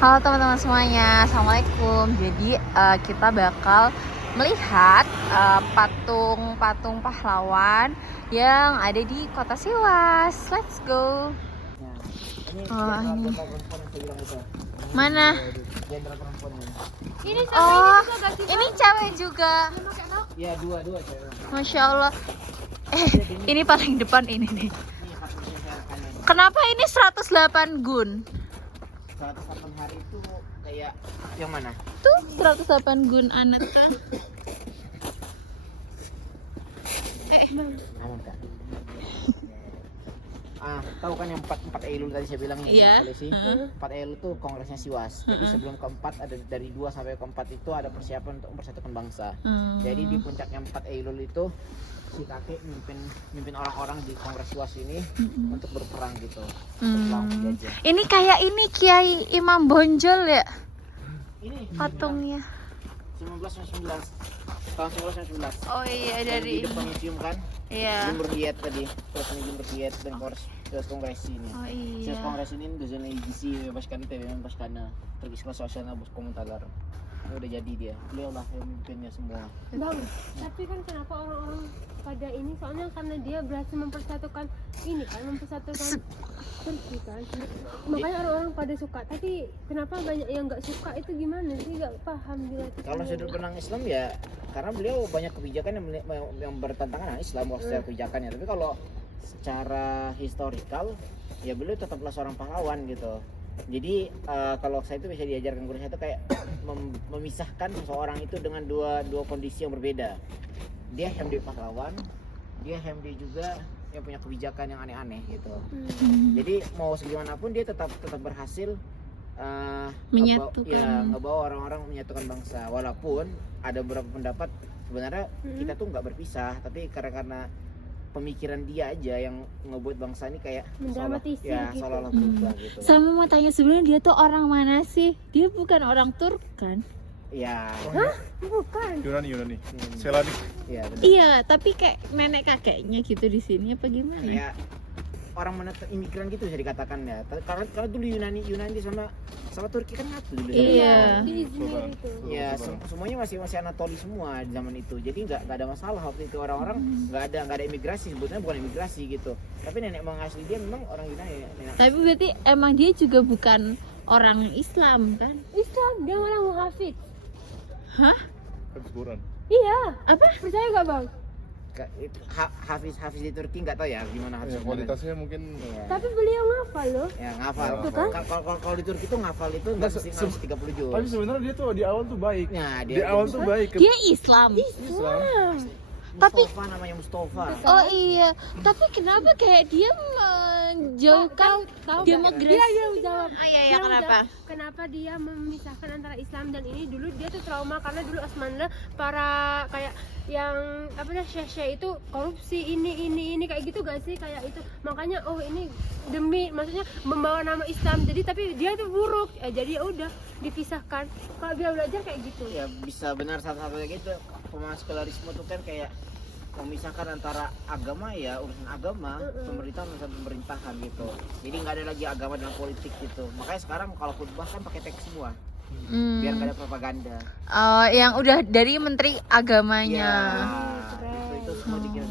Halo teman-teman semuanya, Assalamualaikum. Jadi kita bakal melihat patung-patung pahlawan yang ada di Kota Siwas. Let's go. Nah, Oh, ini ini. jenderal perempuan yang saya bilang itu. Mana? Jenderal perempuan ini. Ini sama Oh, ini juga gak sih? ini cewek juga. Iya, dua cewek. Masya Allah. Ini paling depan ini nih. Ini harusnya saya kanan. Kenapa ini 108 gun? 108 hari itu kayak yang mana? Tuh 108 gun Aneta. Namun Kak. Tahu kan yang 4 Eylul tadi saya bilang yang Iya. di polisi? 4 Eylul itu kongresnya Siwas. Jadi sebelum keempat ada dari 2 sampai keempat itu ada persiapan untuk mempersatukan bangsa. Jadi di puncaknya 4 Eylul itu si kakek mimpin orang-orang di kongres Siwas ini untuk berperang gitu. Untuk melawan penjajah. Ini kayak ini Kiai Imam Bonjol ya Ini patungnya. 1919 tahun 1919. Oh iya Yang dari di depan museum kan? iya. Jember Diet tadi, terus ini Jember Diet dan kongres ini. Oh Sias iya. kongres ini dozon edisi bebaskan TV bebaskan tergislah suasana bos komentar. Ini udah jadi dia. Beliau lah yang memimpinnya semua. Bang, tapi kan kenapa orang-orang pada ini soalnya karena dia berhasil mempersatukan ini kan, mempersatukan Turki kan. Makanya orang-orang pada suka. Tapi kenapa banyak yang nggak suka itu gimana sih? Nggak paham juga. Kalau sudut pandang Islam ya karena beliau banyak kebijakan yang bertentangan dengan Islam secara kebijakannya. Tapi kalau secara historikal ya beliau tetaplah seorang pahlawan gitu. Jadi kalau saya itu bisa diajarkan guru saya itu kayak memisahkan seseorang itu dengan dua kondisi yang berbeda. Dia HMD pahlawan, dia HMD juga yang punya kebijakan yang aneh-aneh gitu. Jadi mau segimanapun dia tetap berhasil Menyatukan. ngebawa orang-orang menyatukan bangsa. Walaupun ada beberapa pendapat sebenarnya kita tuh nggak berpisah, tapi karena pemikiran dia aja yang ngebuat bangsa ini kayak Mendramatisir gitu. seolah-olah berubah gitu. Sama mau tanya sebenarnya dia tuh orang mana sih? Dia bukan orang Turk kan? Ya, Bukan. Yunani. Selanik. ya benar. Iya, tapi kayak nenek kakeknya gitu di sini apa gimana? Kayak orang mana imigran gitu bisa dikatakan ya. Karena dulu Yunani sama Turki kan nyatu dulu. Iya. Di Izmir itu. Ya semuanya masih Anatoli semua di zaman itu. Jadi nggak ada masalah waktu itu orang-orang nggak ada imigrasi, sebetulnya bukan imigrasi gitu. Tapi nenek moyang asli dia memang orang Yunani. Tapi berarti emang dia juga bukan orang Islam kan? Islam, dia malah muhafid. Hah? Habis Quran. Iya. Apa? Percaya nggak bang? Hafiz di Turki nggak tahu ya gimana Ya, Hafiz. kualitasnya mungkin Iya. Tapi beliau ngafal loh. Ya ngafal. Tuh kan? Kalau di Turki tuh ngafal itu nggak mesti 30 juz. tapi sebenarnya dia tuh di awal tuh baik. Nah, Di awal tuh baik. Dia Islam. Islam. Tapi- Mustafa namanya Mustafa. Oh iya, tapi kenapa kayak dia menjauhkan Tahu demokrasi? Dia yang jawab. Ah, iya, Dia kenapa? Kenapa dia memisahkan antara Islam dan ini? Dulu dia tuh trauma karena dulu Osmanlı para kayak yang apa dah syekh itu korupsi ini kayak gitu gak sih, kayak itu makanya oh ini demi maksudnya membawa nama Islam jadi tapi dia tuh buruk jadi ya udah dipisahkan. Kalau dia belajar kayak gitu Ya bisa benar satu-satunya gitu. Pemahaman sekularisme tuh kan kayak memisahkan antara agama ya urusan agama, pemerintah urusan pemerintahan gitu. Jadi nggak ada lagi agama dan politik gitu. Makanya sekarang kalau khutbah kan pakai teks semua, biar nggak ada propaganda. Oh, yang udah dari Menteri Agamanya. Itu semua dikira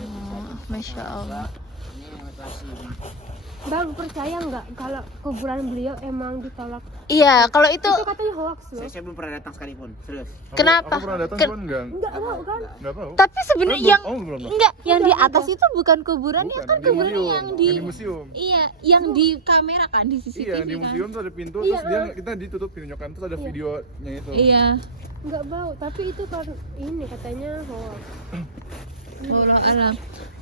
Masya Allah. Ini yang klasik. Bang, percaya nggak kalau kuburan beliau emang ditolak? Iya, kalau itu Itu katanya hoax loh. Saya belum pernah datang sekalipun, serius. Kenapa? Aku pernah datang Ken- cuman Enggak tahu kan? enggak tahu. tapi sebenarnya yang belum. enggak, yang di Udah, atas itu bukan kuburannya Bukan, kan di kuburan museum. yang di museum. iya, yang di kamera kan di CCTV Iya, di kan. museum tuh ada pintu Iya, terus kita ditutup pintunya kan terus ada videonya itu. Iya. Nggak bau, tapi itu kan ini katanya hoax. Wallah alam.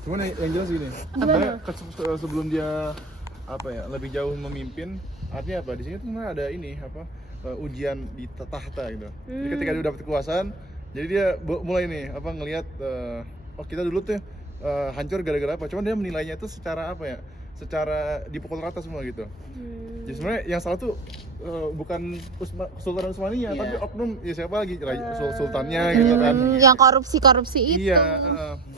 Cuman yang jelas gini. Gimana? Sebelum dia apa ya lebih jauh memimpin artinya apa di sini tuh sebenarnya ada ini apa ujian di tahta gitu. Jadi ketika dia dapat kekuasaan jadi dia mulai nih apa ngelihat oh kita dulu tuh hancur gara-gara apa. Cuman dia menilainya itu secara apa ya secara dipukul rata semua gitu. Jadi sebenarnya yang salah tuh bukan Sultan Utsmaniyah, Iya. tapi oknum ya siapa lagi sultannya gitu kan. Yang korupsi itu. Iya,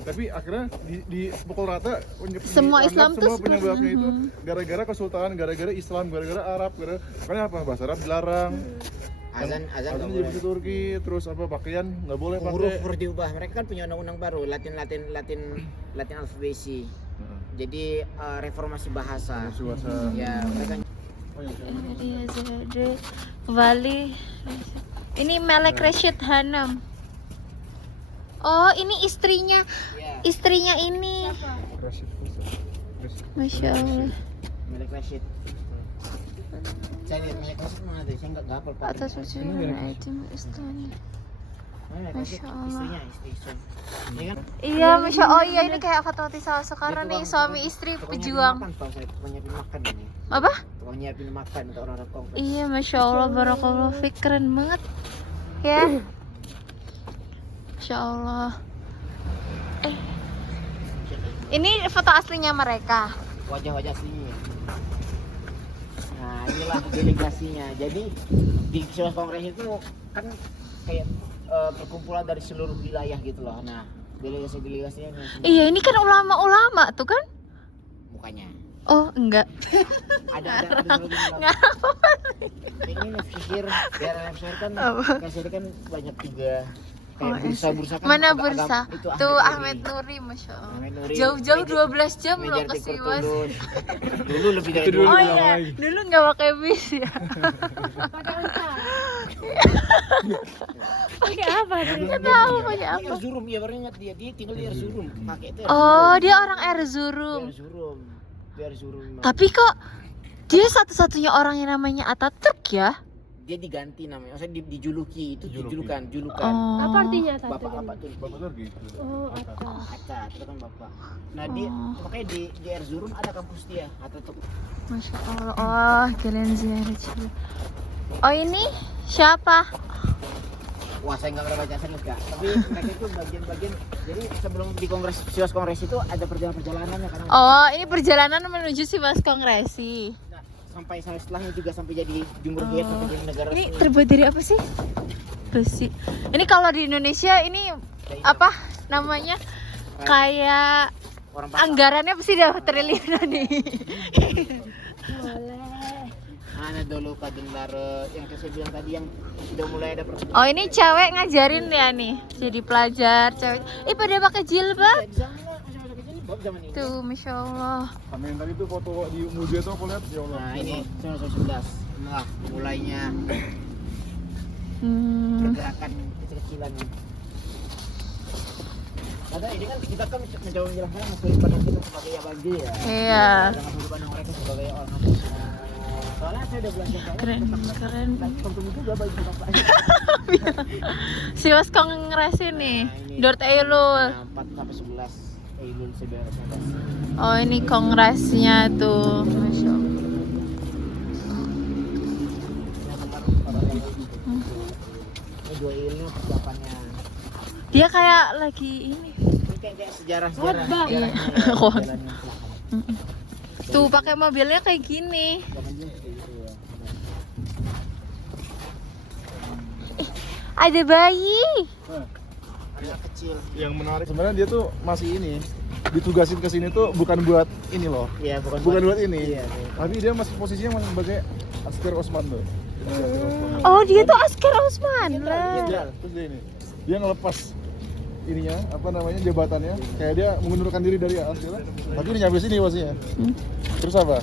tapi akhirnya dipukul rata Semua Islam tuh semua penyebabnya itu sebenarnya. gara-gara kesultanan, gara-gara Islam, gara-gara Arab, karena apa, bahasa Arab dilarang. Azan nggak Azan boleh. jadi bahasa Turki, terus apa pakaian nggak boleh Huruf pakai. diubah. Mereka kan punya undang-undang baru, Latin alfabeti. Jadi reformasi bahasa. Suasa. Ya, mereka Oh, yang Iya, jadi kembali. Ini Melek Rashid Hanam. Oh, ini istrinya. ya, Istrinya ini. Rashid Musa. Masya Allah. Melek Rashid. Saya lihat Melek Rashid mana tuh? Saya nggak hafal Pak. Atas ujian itu istrinya. Melek Rashid, Masya Allah. istrinya, istri Sun. Ini kan Iya, Masya Allah. Oh iya, ini kayak Fatmawati sekarang nih, suami istri pejuang. Tukang nyiapin makan ini. Apa? Tukang nyiapin makan untuk orang-orang Kongres. Iya, Masya Allah, barakallah fik, keren banget. Ya. Masya Allah. Ini foto aslinya mereka. Wajah-wajah aslinya. Nah, inilah delegasinya. Jadi di Siwas Kongres itu kan kayak perkumpulan dari seluruh wilayah gitu loh. Nah, delegasi-delegasinya ini semua Iya, ini kan ulama-ulama tuh kan? mukanya. Oh, enggak. Ada seluruh Enggak. ini nafsir, daerah nafsir kan Apa? kasih kan banyak juga Oh, kayak bursa-bursa kan. Mana agak- bursa? itu Tuh Ahmed Ahmed Nuri, Masya Allah. Ahmed Nuri. Jauh-jauh Meja- 12 jam loh Mejar ke Tikul Siwas. Kudus. Dulu lebih dari Itu dulu. dua. Oh iya, dulu nggak pakai bis ya. Pakai unta. Pakai apa tuh? Nggak tahu pakai Di apa. Erzurum, ya baru ingat dia tinggal di Erzurum. Pakai itu Oh, dia orang Di Erzurum. Erzurum. Di Erzurum. Tapi kok dia satu-satunya orang yang namanya Ataturk ya? Dia diganti namanya. Maksudnya dijuluki, itu Dijuluki. julukan. Oh. Apa artinya tadi? Bapak apa tuh? Bapak Turki. Oh, Atta. Atta, itu kan bapak. Nah, di Oh. makanya di Erzurum ada kampus dia, Ataturk. Masya Allah. Oh, kalian ziarah juga. Oh, ini siapa? Wah, saya nggak pernah baca serius kak. Tapi mereka itu bagian-bagian. Jadi sebelum di Kongres Siwas Kongres itu ada perjalanannya kan. Oh, ini perjalanan menuju Siwas Kongresi. Nah, sampai setelahnya juga sampai jadi jumhuriyet, sampai jadi negara. Ini resmi. terbuat dari apa sih? Besi. Ini kalau di Indonesia ini apa namanya? Kayak Orang pasar. anggarannya pasti udah triliunan nih. Boleh. Ana dulu kadendara yang saya bilang tadi yang udah mulai ada Oh, ini cewek ngajarin ya nih. Jadi pelajar cewek. Pada pakai jilbab. di zaman masih kecil zaman ini. Tuh, Masya Allah. Sama yang tadi tuh foto di museum tuh aku lihat, ya Allah. Nah, ini 1911. Nah, mulainya pergerakan kecil-kecilan. Ada ini kan kita kan mencoba menjelaskan sudut pandang kita sebagai abadi ya. Iya. Dengan sudut pandang mereka sebagai orang. Soalnya saya udah belajar saya Keren, keren. tentu juga bagi bapak. Siwas Kongres ini. Nah, Dort Eylul. 4 sampai 11 Eylul 1911. Oh, ini kongresnya tuh. Masya Allah. Ini 2 Eylulnya persiapannya. Dia kayak lagi ini. Ini kayak sejarah-sejarah. Khotbah. sejarahnya, Iya. Khotbah. jalannya. Tuh pakai mobilnya kayak gini. Zaman dulu seperti itu ya. Ada bayi. Anak kecil. Yang menarik sebenarnya dia tuh masih ini ditugasin ke sini tuh bukan buat ini loh, Iya, bukan buat ini, Iya, iya. tapi dia masih posisinya masih sebagai Askar Osman tuh. Oh, dia tuh Askar Osman. Jenderal. Terus dia ngelepas ininya apa namanya jabatannya, kayak dia mengundurkan diri dari Askar, tapi dia nyampe sini pastinya. Terus apa?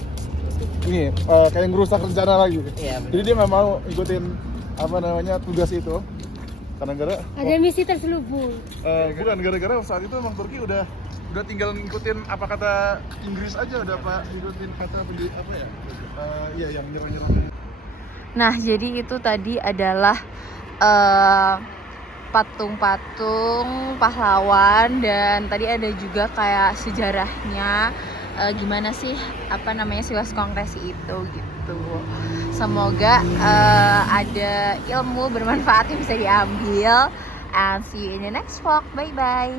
Ini kayak ngerusak rencana lagi. Iya, benar. Jadi dia nggak mau ikutin apa namanya tugas itu karena gara Ada misi terselubung. bukan gara-gara saat itu emang Turki udah tinggal ngikutin apa kata Inggris aja, udah apa ngikutin kata apa ya? Iya yang nyerang-nyerang. Nah, jadi itu tadi adalah patung-patung pahlawan, dan tadi ada juga kayak sejarahnya gimana sih apa namanya Siwas Kongres itu gitu. Semoga ada ilmu bermanfaat yang bisa diambil, and see you in the next vlog. Bye bye.